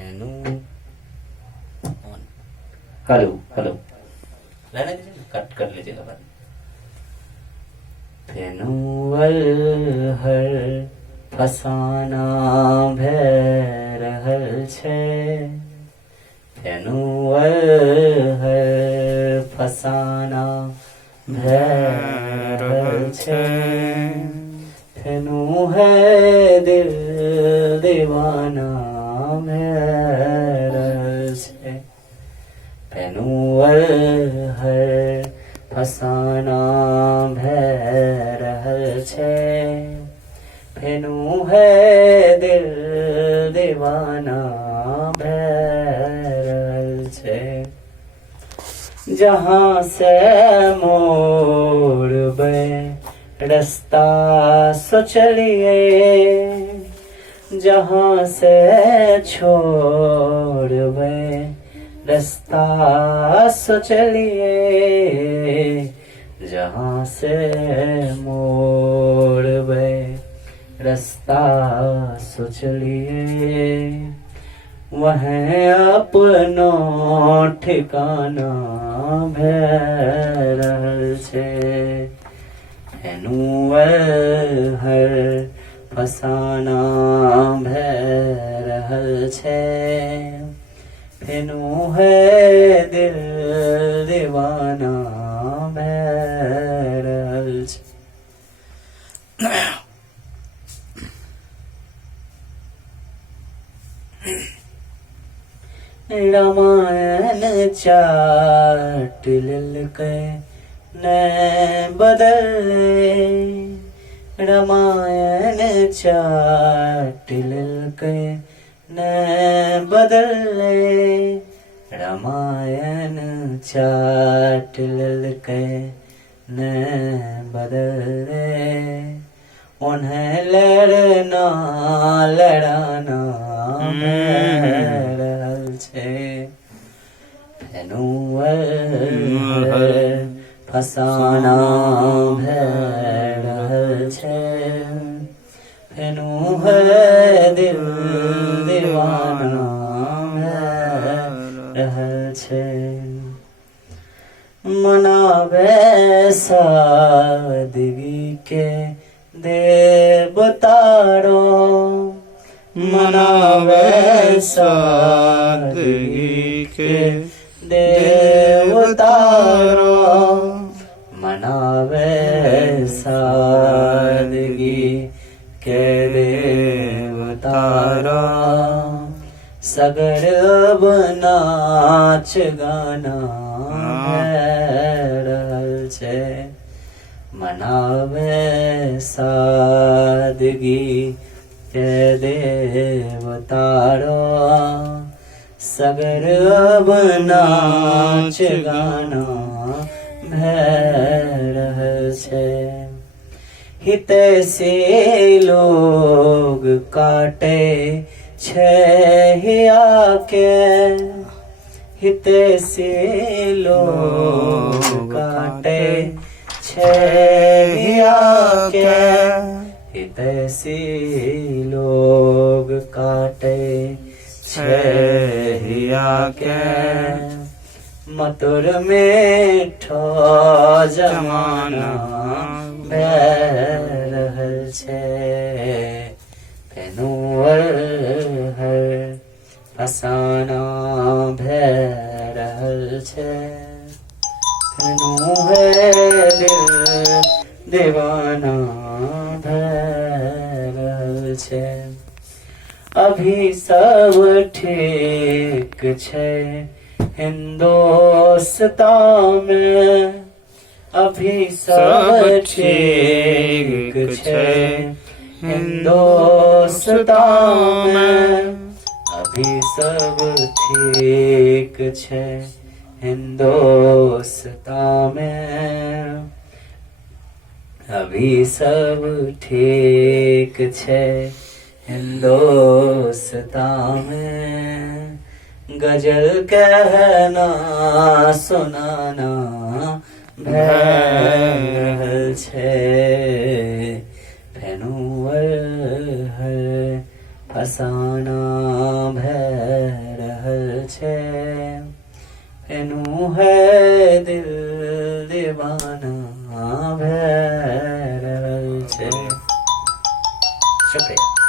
એનું hello hello लेने दीजिए, कट कर लीजिएगा बाद में। फेनुअल हर फसाना भै रहल छै, फेनुअल हर फसाना भै रहल छै, फेनु है दिल दीवाना भै रहल छै, फेनुअल हर फसाना भै रहल छै, फेनु है दिल दीवाना भै रहल छै। जहाँ से मोड़बै रास्ता सोचलिए, जहाँ से छोड़बै रास्ता सोचलिए, जहाँ से मोड़बै रास्ता सोचलिए, वहीं अपनो ठिकाना भै रहल छै, फेनुअल हर फसाना भै रहल छै, फेनु है दिल दीवाना भै रहल छै। रामायण चाट लेलकै नै बदलै, रामायण चाट लेलकै नै बदलै, रामायण चाट लेलकै नै बदलै, उन्हें लड़ना लड़ाना भै रहल छै, फेनुअल हर फसाना भै रहल छै, फेनु है दिल दीवाना भै रहल छै। मनावे सादगी के देवतारो, मनावे सादगी के देवतारो, मनावे सादगी के देवतारो, सगर अब नाच गाना भै रहल छै, मनावे सादगी के देवतारो, सगर अब नाच गाना भै रहल छै। हितैषी लोग काटे छै हिया के, हितैषी लोग काटे छै हिया के, हितैषी लोग काटे छै हिया के, मधुर मीठो जमाना भै रहल छै, फेनुअल हर फसाना भै रहल छै, फेनु है दिल दीवाना भै रहल छै। अभी सब ठीक छै हिंदुस्तान में, अभी सब ठीक छै हिंदुस्तान में, अभी सब ठीक छै हिंदुस्तान में, अभी सब ठीक छै हिंदुस्तान में, गजल कहना सुनाना भै रहल छै, फेनुअल हर ફસાણા ભય રહલ છે એનું હે દિલ દીવાના ભય રહલ છે. શુક્રિયા.